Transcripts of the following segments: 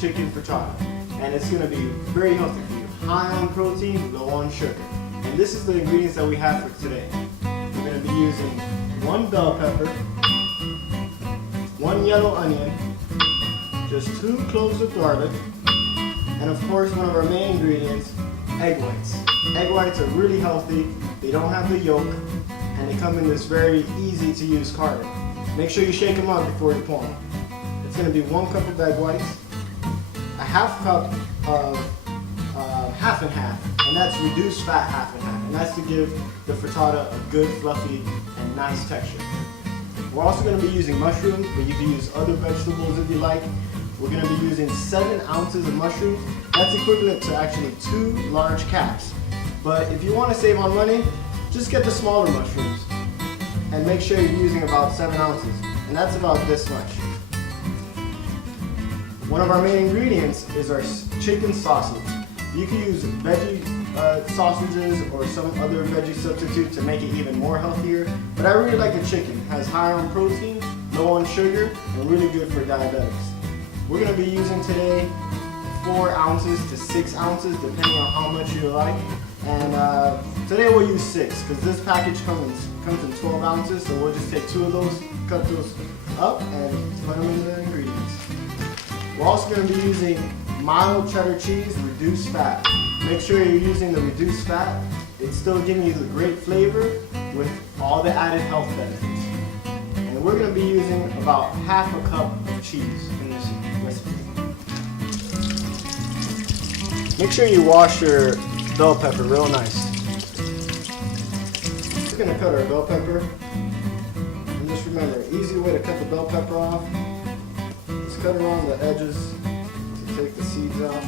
chicken frittata. And it's going to be very healthy for you. High on protein, low on sugar. And this is the ingredients that we have for today. We're going to be using 1 bell pepper, 1 yellow onion, just 2 cloves of garlic, and of course one of our main ingredients, egg whites. Egg whites are really healthy, they don't have the yolk, and they come in this very easy to use carton. Make sure you shake them up before you pour them. It's going to be 1 cup of egg whites, a half cup of half and half, and that's reduced fat half and half, and that's to give the frittata a good fluffy and nice texture. We're also going to be using mushrooms, but you can use other vegetables if you like. We're going to be using 7 ounces of mushrooms. That's equivalent to actually 2 large caps. But if you want to save on money, just get the smaller mushrooms and make sure you're using about 7 ounces, and that's about this much. One of our main ingredients is our chicken sausage. You can use veggie sausages or some other veggie substitute to make it even more healthier, but I really like the chicken. It has higher on protein, low on sugar, and really good for diabetics. We're going to be using today 4 ounces to 6 ounces depending on how much you like, and today we'll use 6 because this package comes in 12 ounces, so we'll just take 2 of those, cut those up, and put them in the ingredients. We're also going to be using mild cheddar cheese, reduced fat. Make sure you're using the reduced fat. It's still giving you the great flavor with all the added health benefits. And we're going to be using about half a cup of cheese in this recipe. Make sure you wash your bell pepper real nice. We're going to cut our bell pepper. And just remember, easy way to cut the bell pepper off is cut around the edges to take the seeds off.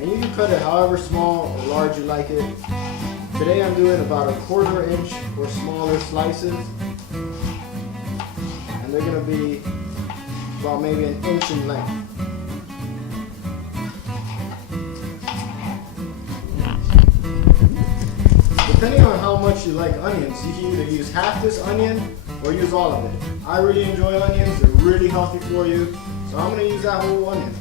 And you can cut it however small or large you like it. Today I'm doing about 1/4 inch or smaller slices. And they're going to be about maybe 1 inch in length. Depending on how much you like onions, you can either use half this onion or use all of it. I really enjoy onions, they're really healthy for you, so I'm going to use that whole onion.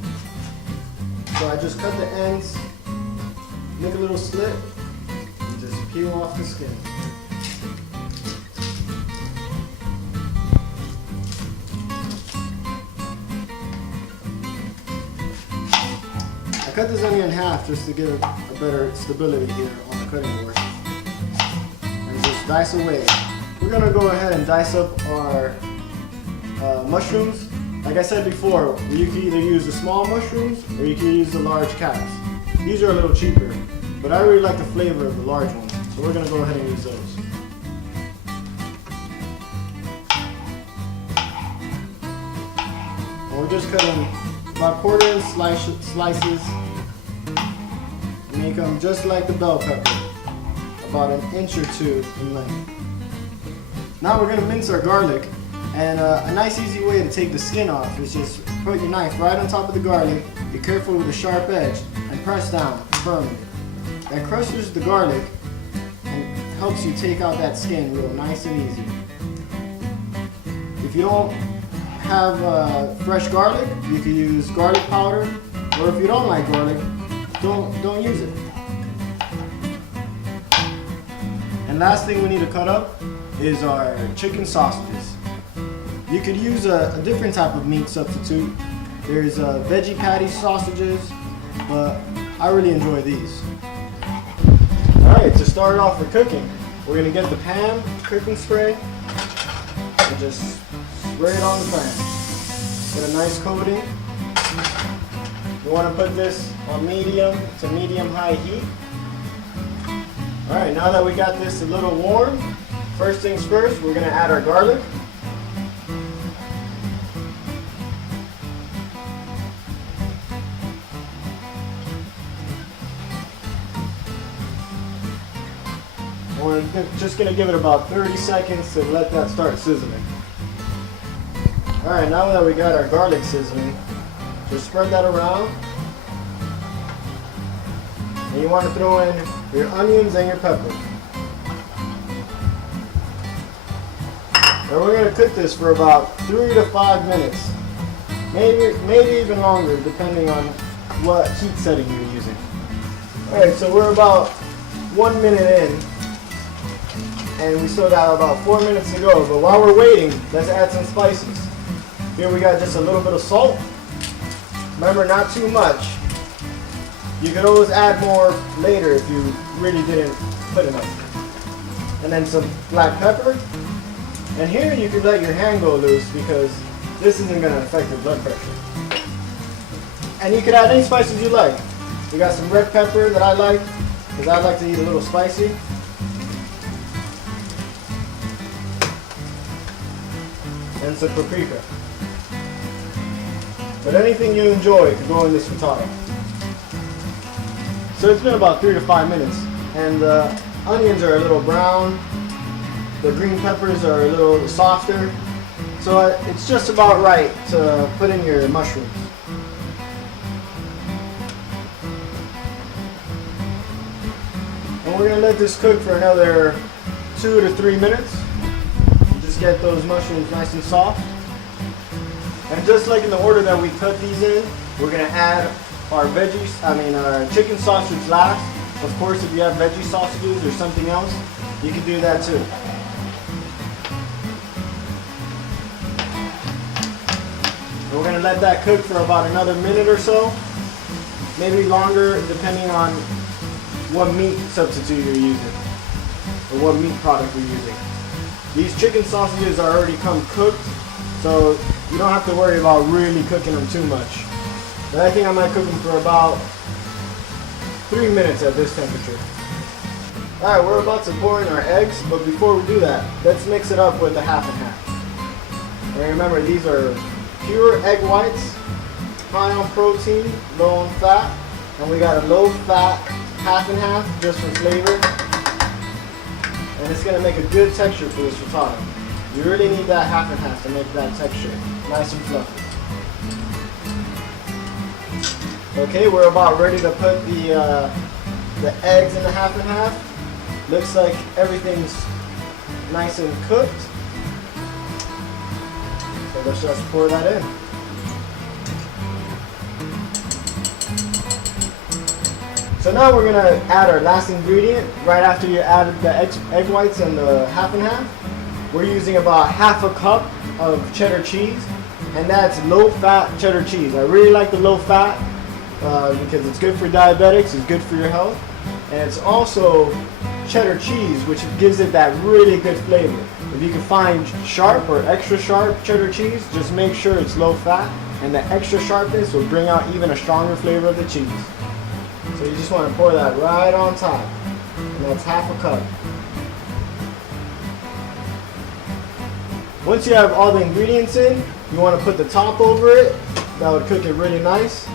So I just cut the ends, make a little slit, and just peel off the skin. I cut this onion in half just to get a better stability here on the cutting board. And just dice away. We're going to go ahead and dice up our mushrooms. Like I said before, you can either use the small mushrooms or you can use the large caps. These are a little cheaper, but I really like the flavor of the large ones, so we're going to go ahead and use those. And we're just cutting about 1/4 inch slices. Make them just like the bell pepper, about 1 inch or 2 in length. Now we're going to mince our garlic. And a nice easy way to take the skin off is just put your knife right on top of the garlic, be careful with the sharp edge, and press down firmly. That crushes the garlic and helps you take out that skin real nice and easy. If you don't have fresh garlic, you can use garlic powder, or if you don't like garlic, don't use it. And last thing we need to cut up is our chicken sausages. You could use a different type of meat substitute. There's veggie patty sausages, but I really enjoy these. Alright, to start off for cooking, we're going to get the pan, cooking spray, and just spray it on the pan. Get a nice coating. You want to put this on medium to medium-high heat. Alright, now that we got this a little warm, first things first, we're going to add our garlic. We're just going to give it about 30 seconds to let that start sizzling. Alright, now that we got our garlic sizzling, just spread that around. And you want to throw in your onions and your pepper. And we're going to cook this for about 3 to 5 minutes. Maybe even longer, depending on what heat setting you're using. Alright, so we're about 1 minute in, and we still got about 4 minutes to go. But while we're waiting, let's add some spices. Here we got just a little bit of salt. Remember, not too much. You could always add more later if you really didn't put enough. And then some black pepper. And here you could let your hand go loose because this isn't going to affect your blood pressure. And you could add any spices you like. We got some red pepper that I like because I like to eat a little spicy. And some paprika. But anything you enjoy could go in this frittata. So it's been about 3 to 5 minutes, and the onions are a little brown, the green peppers are a little softer, so it's just about right to put in your mushrooms. And we're going to let this cook for another 2 to 3 minutes. Just get those mushrooms nice and soft. And just like in the order that we cut these in, we're going to add our our chicken sausage last. Of course, if you have veggie sausages or something else, you can do that too. And we're going to let that cook for about another minute or so. Maybe longer, depending on what meat substitute you're using or what meat product you're using. These chicken sausages are already come cooked, so you don't have to worry about really cooking them too much. But I think I might cook them for about 3 minutes at this temperature. Alright, we're about to pour in our eggs, but before we do that, let's mix it up with the half and half. And remember, these are pure egg whites, high on protein, low on fat, and we got a low fat half and half just for flavor. And it's going to make a good texture for this frittata. You really need that half and half to make that texture nice and fluffy. Okay, we're about ready to put the eggs in the half and half. Looks like everything's nice and cooked. So let's just pour that in. So now we're going to add our last ingredient right after you added the egg whites and the half and half. We're using about half a cup of cheddar cheese, and that's low-fat cheddar cheese. I really like the low-fat because it's good for diabetics, it's good for your health, and it's also cheddar cheese, which gives it that really good flavor. If you can find sharp or extra sharp cheddar cheese, just make sure it's low-fat, and the extra sharpness will bring out even a stronger flavor of the cheese. So you just want to pour that right on top, and that's half a cup. Once you have all the ingredients in, you want to put the top over it. That would cook it really nice.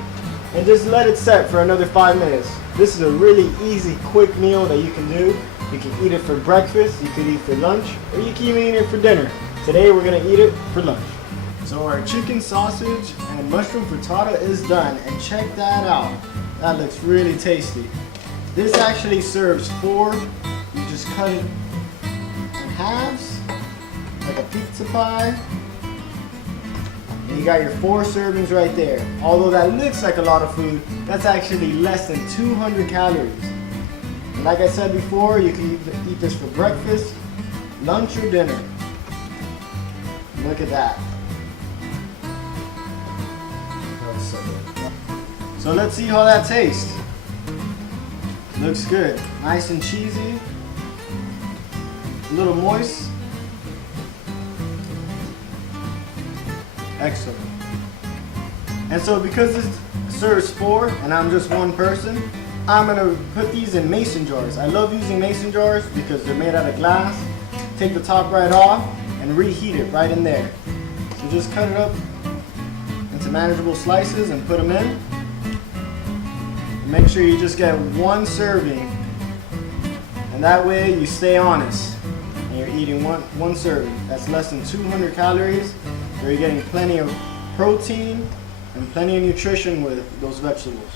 And just let it set for another 5 minutes. This is a really easy, quick meal that you can do. You can eat it for breakfast, you could eat for lunch, or you can even eat it for dinner. Today we're going to eat it for lunch. So our chicken sausage and mushroom frittata is done, and check that out. That looks really tasty. This actually serves 4. You just cut it in halves, like a pizza pie. And you got your 4 servings right there. Although that looks like a lot of food, that's actually less than 200 calories. And like I said before, you can eat this for breakfast, lunch, or dinner. Look at that. So let's see how that tastes. Looks good. Nice and cheesy. A little moist. Excellent. And so because this serves 4 and I'm just one person, I'm going to put these in mason jars. I love using mason jars because they're made out of glass. Take the top right off and reheat it right in there. So just cut it up into manageable slices and put them in. And make sure you just get 1 serving, and that way you stay honest and you're eating one serving. That's less than 200 calories. You're getting plenty of protein and plenty of nutrition with those vegetables.